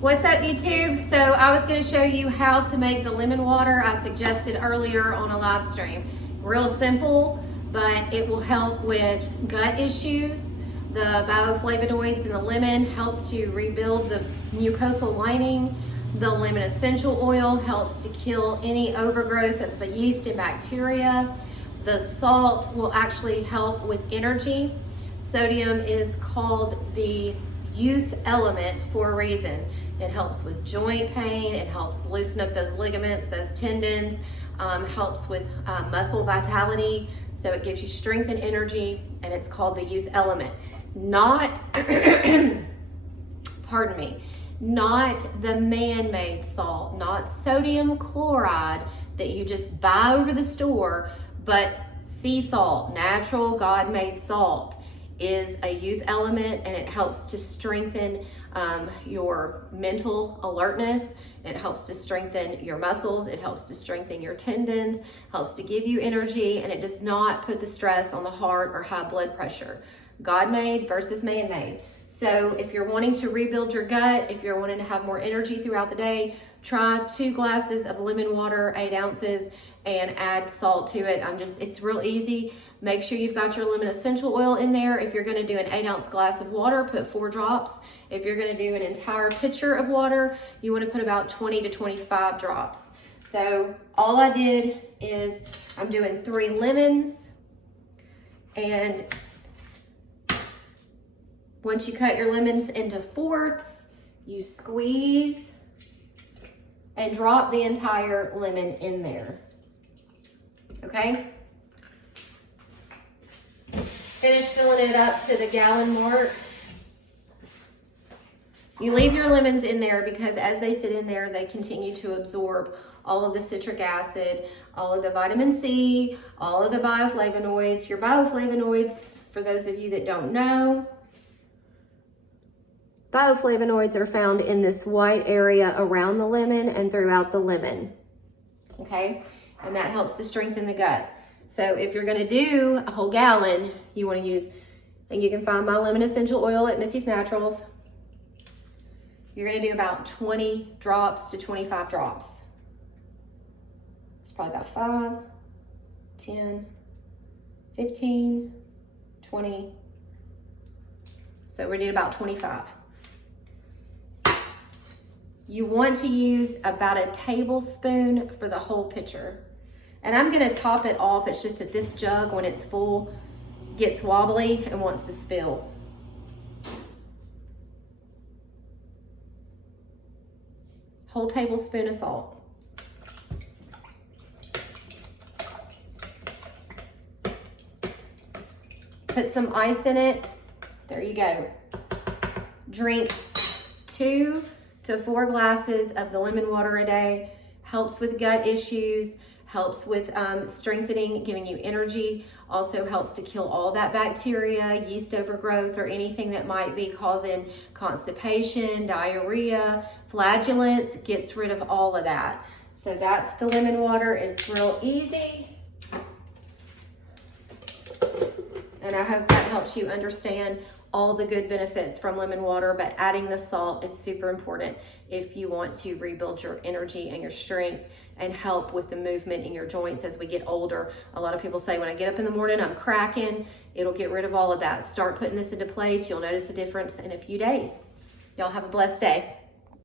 What's up, YouTube? So I was going to show you how to make the lemon water I suggested earlier on a live stream. Real simple, but it will help with gut issues. The bioflavonoids in the lemon help to rebuild the mucosal lining. The lemon essential oil helps to kill any overgrowth of the yeast and bacteria. The salt will actually help with energy. Sodium is called the youth element for a reason. It helps with joint pain, it helps loosen up those ligaments, those tendons, helps with muscle vitality, so it gives you strength and energy, and it's called the youth element. Not, pardon me, not the man-made salt, not sodium chloride that you just buy over the store, but sea salt, natural God-made salt, is a youth element, and it helps to strengthen your mental alertness. It helps to strengthen your muscles. It helps to strengthen your tendons, helps to give you energy, and it does not put the stress on the heart or high blood pressure. God-made versus man-made. So if you're wanting to rebuild your gut, if you're wanting to have more energy throughout the day, try 2 glasses of lemon water, 8 ounces, and add salt to it. It's real easy. Make sure you've got your lemon essential oil in there. If you're gonna do an 8-ounce glass of water, put 4 drops. If you're gonna do an entire pitcher of water, you wanna put about 20 to 25 drops. So all I did is I'm doing 3 lemons, and once you cut your lemons into fourths, you squeeze and drop the entire lemon in there. Okay? Finish filling it up to the gallon mark. You leave your lemons in there because as they sit in there, they continue to absorb all of the citric acid, all of the vitamin C, all of the bioflavonoids. Your bioflavonoids, for those of you that don't know, bioflavonoids are found in this white area around the lemon and throughout the lemon, okay? And that helps to strengthen the gut. So if you're gonna do a whole gallon, you wanna use, and you can find my lemon essential oil at Missy's Naturals. You're gonna do about 20 drops to 25 drops. It's probably about 5, 10, 15, 20. So we need about 25. You want to use about a tablespoon for the whole pitcher. And I'm gonna top it off. It's just that this jug, when it's full, gets wobbly and wants to spill. Whole tablespoon of salt. Put some ice in it. There you go. Drink 2 to 4 glasses of the lemon water a day. Helps with gut issues, helps with strengthening, giving you energy, also helps to kill all that bacteria, yeast overgrowth, or anything that might be causing constipation, diarrhea, flatulence, gets rid of all of that. So that's the lemon water. It's real easy. And I hope that helps you understand all the good benefits from lemon water, but adding the salt is super important if you want to rebuild your energy and your strength and help with the movement in your joints as we get older. A lot of people say, when I get up in the morning, I'm cracking. It'll get rid of all of that. Start putting this into place. You'll notice a difference in a few days. Y'all have a blessed day.